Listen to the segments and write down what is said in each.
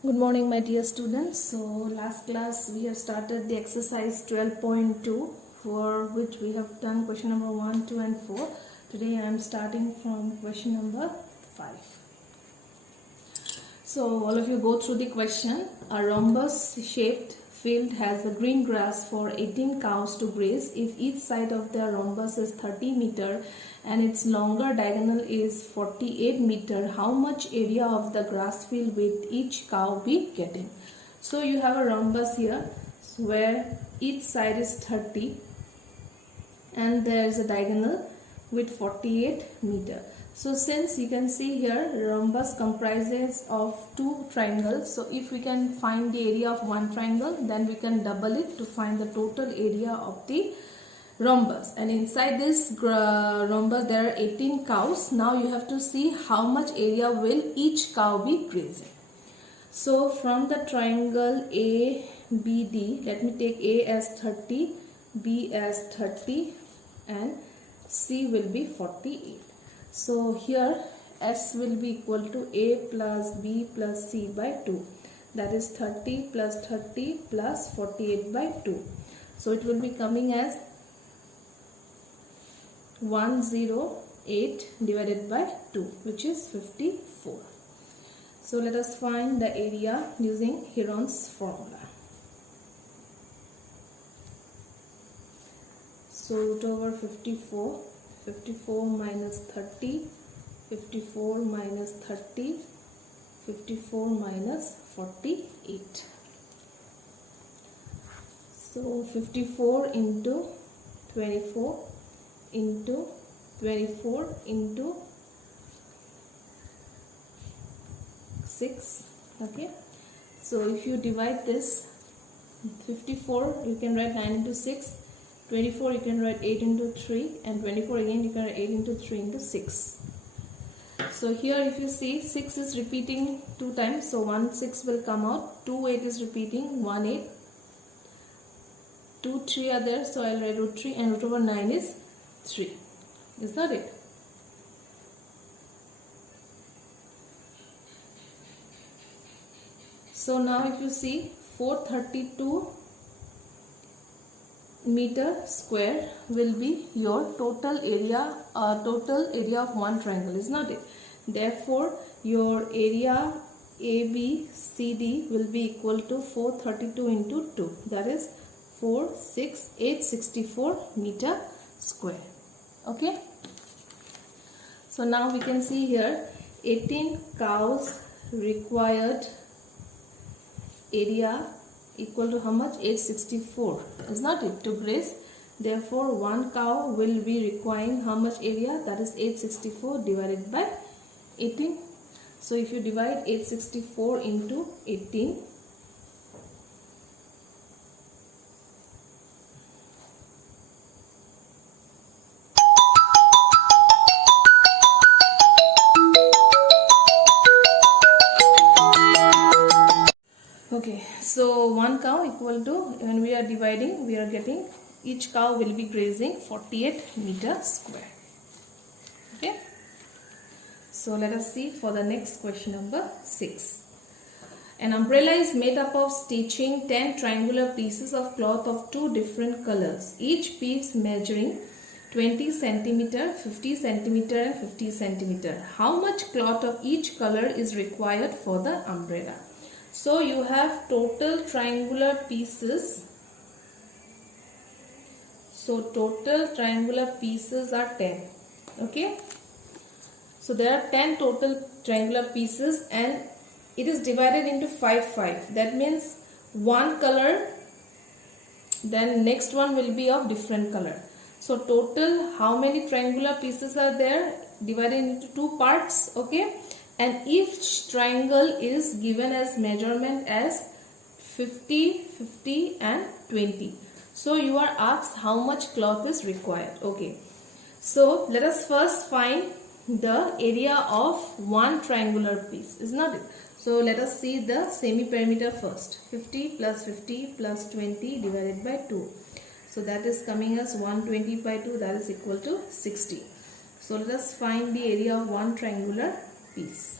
Good morning, my dear students. So last class we have started the exercise 12.2, for which we have done question number 1, 2 and 4. Today I am starting from question number 5. So all of you go through the question. A rhombus shaped field has a green grass for 18 cows to graze. If each side of the rhombus is 30 meter and its longer diagonal is 48 meter, how much area of the grass field will each cow be getting? So you have a rhombus here where each side is 30 and there is a diagonal with 48 meter. So since you can see here rhombus comprises of two triangles, so if we can find the area of one triangle, then we can double it to find the total area of the rhombus. And inside this rhombus there are 18 cows. Now you have to see how much area will each cow be grazing. So from the triangle ABD, let me take A as 30, B as 30 and C will be 48. So here S will be equal to A plus B plus C by 2. That is 30 plus 30 plus 48 by 2. So it will be coming as 108 divided by 2, which is 54. So let us find the area using Heron's formula. So root over 54, 54 minus 30, 54 minus 30, 54 minus 48. So 54 into 24 into 24 into 6. Okay, so if you divide this 54, you can write 9 into 6, 24 you can write 8 into 3, and 24 again you can write 8 into 3 into 6. So here if you see 6 is repeating 2 times, so 1 6 will come out, 2 8 is repeating, 1 8, 2 3 are there, so I'll write root 3, and root over 9 is 3. Is that it? So now if you see 432 meter square will be your total area of one triangle, is not it? Therefore your area ABCD will be equal to 432 into 2, that is 864 meter square. Okay, so now we can see here 18 cows required area equal to how much? 864, is not it, to graze. Therefore one cow will be requiring how much area? That is 864 divided by 18. So if you divide 864 into 18, okay, so one cow equal to, when we are dividing, we are getting each cow will be grazing 48 meter square. Okay, so let us see for the next question number 6. An umbrella is made up of stitching 10 triangular pieces of cloth of 2 different colors, each piece measuring 20 centimeter, 50 centimeter and 50 centimeter. How much cloth of each color is required for the umbrella? So you have total triangular pieces. So total triangular pieces are 10. Okay. So there are 10 total triangular pieces and it is divided into 5. That means one color, then next one will be of different color. So total how many triangular pieces are there? Divided into 2 parts. Okay. And each triangle is given as measurement as 50, 50 and 20. So you are asked how much cloth is required. Okay. So let us first find the area of one triangular piece, is not it? So let us see the semi-perimeter first. 50 plus 50 plus 20 divided by 2. So that is coming as 120 by 2, that is equal to 60. So let us find the area of one triangular piece.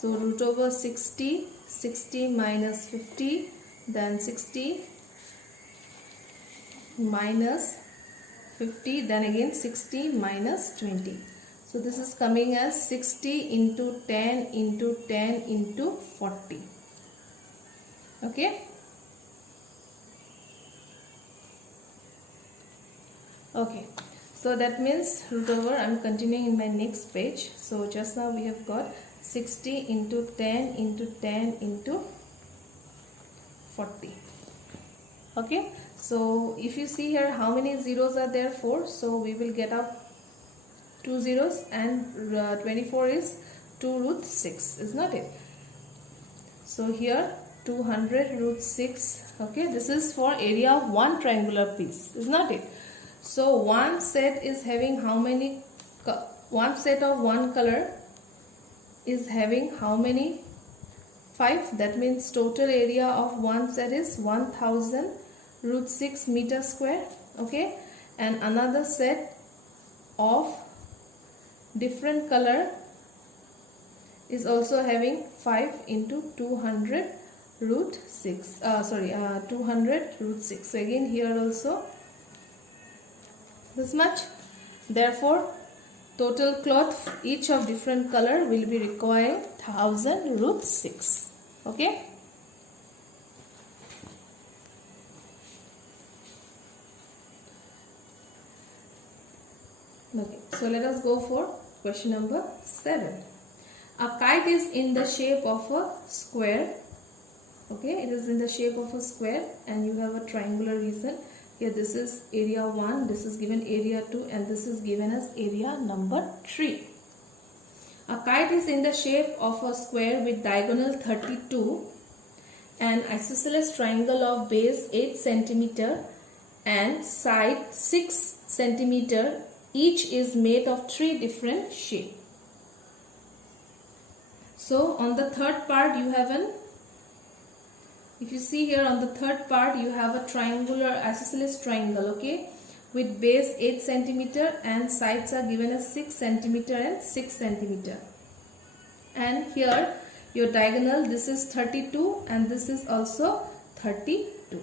So root over 60, 60 minus 50, then 60 minus 50, then again 60 minus 20. So this is coming as 60 into 10 into 10 into 40. Okay. Okay. So that means root over, I am continuing in my next page. So just now we have got 60 into 10 into 10 into 40. Okay. So if you see here how many zeros are there, 4. So we will get up 2 zeros, and 24 is 2 root 6, is not it? So here 200 root 6. Okay. This is for area of one triangular piece, is not it? So one set is having how many, one set of one color is having how many? 5. That means total area of one set is 1000 root 6 meter square. Okay. And another set of different color is also having 5 into 200 root 6. 200 root 6. So again here also this much. Therefore total cloth each of different color will be requiring 1000 root 6. Okay. Okay. So let us go for question number 7. A kite is in the shape of a square. Okay, it is in the shape of a square, and you have a triangular region. Here this is area 1, this is given area 2, and this is given as area number 3. A kite is in the shape of a square with diagonal 32, an isosceles triangle of base 8 cm and side 6 cm. Each is made of 3 different shapes. So on the third part you have an, if you see here on the third part you have a triangular isosceles triangle, okay, with base 8 cm and sides are given as 6 cm and 6 cm. And here your diagonal, this is 32 and this is also 32.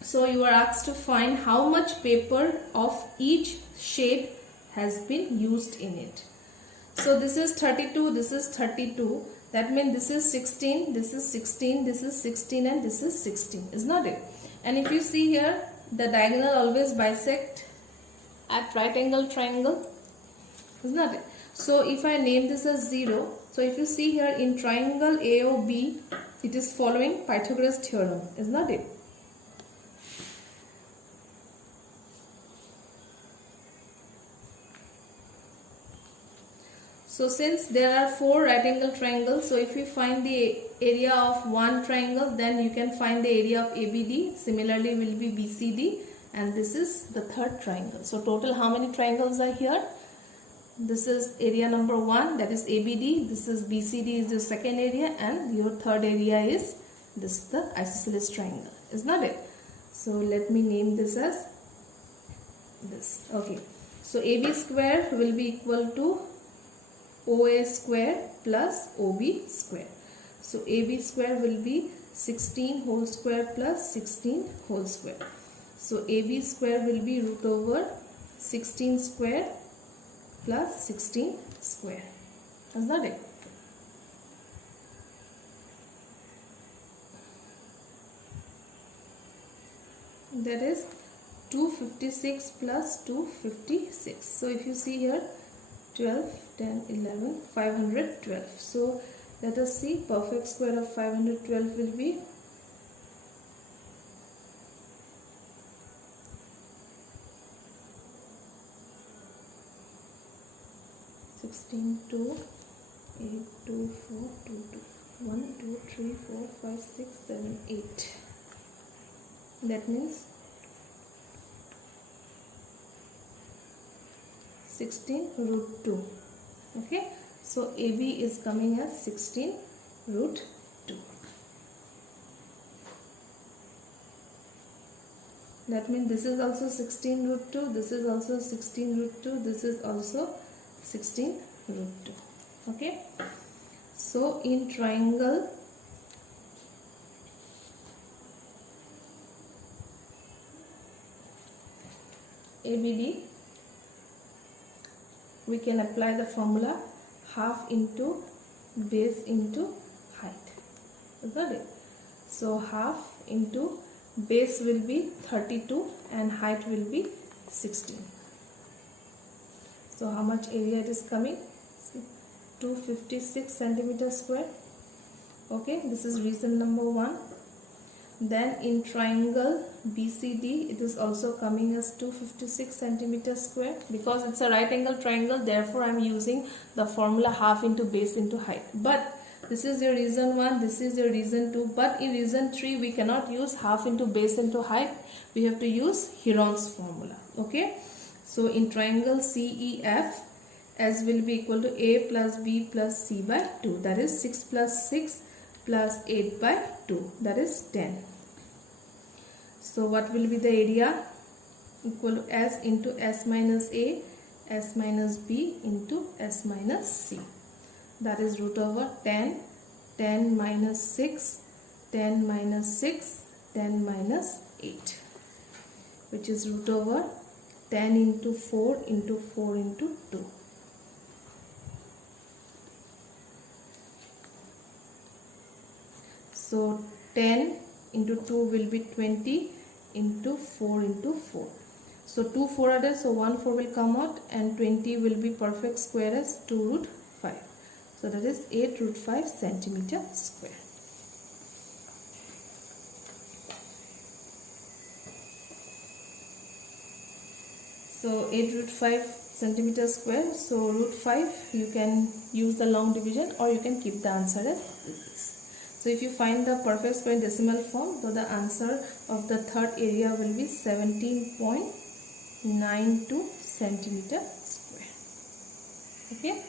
So you are asked to find how much paper of each shade has been used in it. So this is 32, this is 32. That means this is 16, this is 16, this is 16 and this is 16. Is not it? And if you see here, the diagonal always bisect at right angle triangle. Is not it? So if I name this as 0, so if you see here in triangle AOB, it is following Pythagoras theorem. Is not it? So since there are 4 right angle triangles, so if you find the area of one triangle, then you can find the area of ABD. Similarly will be BCD, and this is the third triangle. So total how many triangles are here? This is area number 1, that is ABD. This is BCD is the second area, and your third area is this, the isosceles triangle. Is not it? So let me name this as this. Okay. So AB square will be equal to OA square plus OB square. So AB square will be 16 whole square plus 16 whole square. So AB square will be root over 16 square plus 16 square. Is that it? That is 256 plus 256. So if you see here 12, 10, 11, 512. So let us see, perfect square of 512 will be 16, 2, 8, 2, 4, 2, 2. 1, 2, 3, 4, 5, 6, 7, 8. That means 16 root 2. Okay, so AB is coming as 16 root 2. That means this is also 16 root 2, this is also 16 root 2, this is also 16 root 2. Okay, so in triangle ABD we can apply the formula half into base into height. Got it? So half into base will be 32 and height will be 16. So how much area it is coming? 256 centimeters square. Okay, this is reason number 1. Then in triangle BCD it is also coming as 256 centimeters square. Because it's a right angle triangle, therefore I am using the formula half into base into height. But this is your reason 1, this is your reason 2. But in reason 3 we cannot use half into base into height. We have to use Heron's formula. Okay, so in triangle CEF, S will be equal to A plus B plus C by 2. That is 6 plus 6 plus 8 by 2. That is 10. So what will be the area? Equal to S into S minus A, S minus B into S minus C. That is root over 10, 10 minus 6, 10 minus 6, 10 minus 8. Which is root over 10 into 4 into 4 into 2. So 10 into 2 will be 20 into 4 into 4. So 2 4 are there, so 1 4 will come out and 20 will be perfect square as 2 root 5. So that is 8 root 5 centimeter square. So 8 root 5 centimeter square. So root 5 you can use the long division or you can keep the answer as this. So if you find the perfect square in decimal form, so the answer of the third area will be 17.92 centimeter square. Okay.